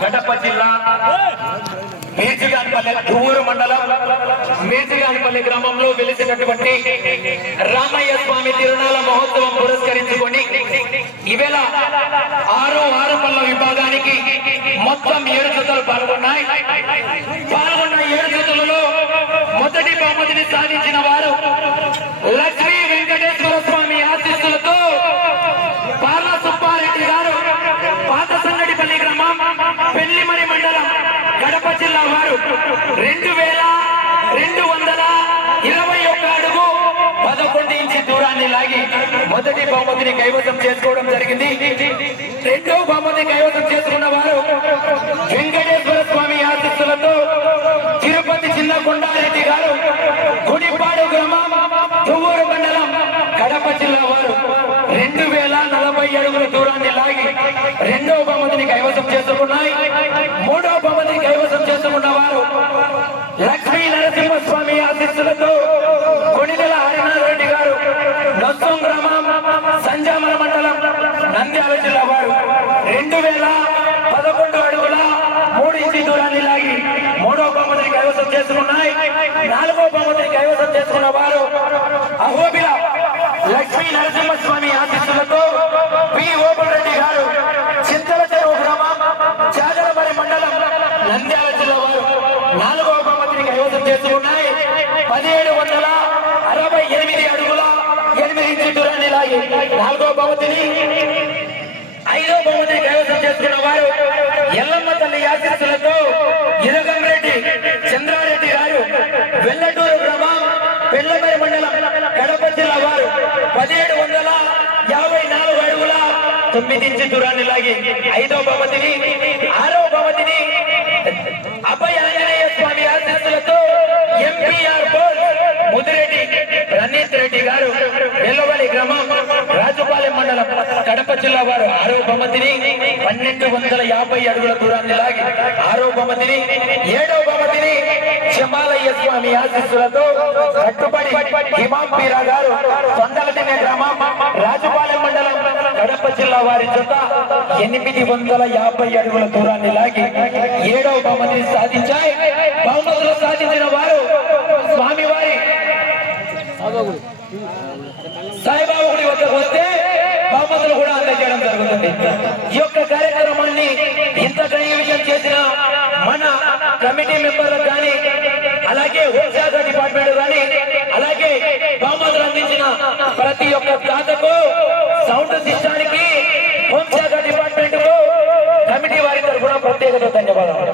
కడప జిల్లా మేజగానిపల్లి దువ్వూరు మండలం మేజగానిపల్లి గ్రామంలో వెలిసినటువంటి రామయ్య స్వామి తిరునాళ మహోత్సవం పురస్కరించుకొని ఈవేళ 6 పళ్ళ విభాగానికి మొత్తం 7 జతలు పాల్గొన్నాయి. పాల్గొన్న 7 జతలలో మొదటి బహుమతిని సాధించిన వారు లక్ష్మీ వెంకటేశ్వర స్వామి ఆశీస్సులతో పార్ల సుబ్బారెడ్డి గారు, పాత సంగడిపల్లి గ్రామం, పెళ్లిమరి మండలం, కడప జిల్లా వారు 2221 అడుగు 11 ఇంచి దూరాన్ని లాగి మొదటి బహుమతిని కైవసం చేసుకోవడం జరిగింది. రెండో బహుమతి కైవసం చేసుకున్న వారు వెంకటేశ్వర స్వామి ఆశీస్సులతో తిరుపతి చిన్న కొండారెడ్డి గారు, గుడిపాడు గ్రామం, దువ్వూరు మండలం, కడప జిల్లా వారు 2040 అడుగుల దూరాన్ని లాగి రెండో బహుమతిని కైవసం చేసుకున్నాయి. మూడో బహుమతిని కైవసం చేసుకున్న వారు లక్ష్మీ నరసింహస్వామి ఆశీస్సులతో కొణిదెల హరినాథరెడ్డి గారు, నొస్సం గ్రామం, సంజామల మండలం, నంద్యాల జిల్లా వారు 2011 అడుగుల 3 ఇంచి దూరాన్ని లాగి మూడో బహుమతిని కైవసం చేసుకున్నాయి. నాలుగో బహుమతిని కైవసం చేసుకున్న వారు అహోబిల లక్ష్మీ నరసింహస్వామి ఆశీస్సులతో పి ఓబుల్ రెడ్డి గారు, చింతల చెరువు గ్రామం, జాగరమరి మండలం, నంద్యాల జిల్లా వారు నాలుగో బహుమతిని కైవసం చేసుకున్నాయి. 1768 అడుగుల 8 ఇంచి దూరాన్ని లాగి నాలుగో బహుమతిని, ఐదో బహుమతిని కైవసం చేసుకున్న వారు ఎల్లమ్మ తల్లి ఆశీస్సులతో ఇరగంరెడ్డి చంద్రారెడ్డి గారు, వెల్లటూరు గ్రామం, పెళ్లమరి మండలం, కడప జిల్లా వారు 1754 అడుగుల 9 ఇంచి దూరాన్ని లాగి ఐదో బహుమతిని, ఆరో బహుమతిని అభయ ఆంజనేయ స్వామి ఆశీస్సులతో ఎంపీఆర్ బోర్డ్ ముదిరెడ్డి రణీత్ రెడ్డి గారు, వెల్లవల్లి గ్రామం, రాజుపాలెం మండలం, కడప జిల్లా వారు ఆరో బహుమతిని 1250 అడుగుల దూరాన్ని లాగి ఆరో బహుమతిని, ఏడో బహుమతిని చెమాలయ్య స్వామి ఆశీస్సులతో కట్టుబడి హిమాంపీరా గారు, తొండలదిన్నె గ్రామం, రాజుపాలెం మండలం, కడప జిల్లా వారి జత 850 అడుగుల దూరాన్ని లాగి ఏడవ బహుమతిని సాధించాయి. బహుమతులు సాధించిన వారు స్వామివారి సాయిబాబా గుడి వద్దకు వస్తే బహుమతులు కూడా అందజేయడం జరుగుతుంది. ఈ యొక్క కార్యక్రమాన్ని ఇంత విషయం చేసిన మన కమిటీ మెంబర్లకు కానీ, అలాగే హోంశాఖ డిపార్ట్మెంట్ కానీ, అలాగే బహుమతులు అందించిన ప్రతి ఒక్క దాతకు, సౌండ్ సిస్టానికి, హోంశాఖ డిపార్ట్మెంట్ కు, కమిటీ వారి తరఫున ప్రత్యేకత ధన్యవాదాలు.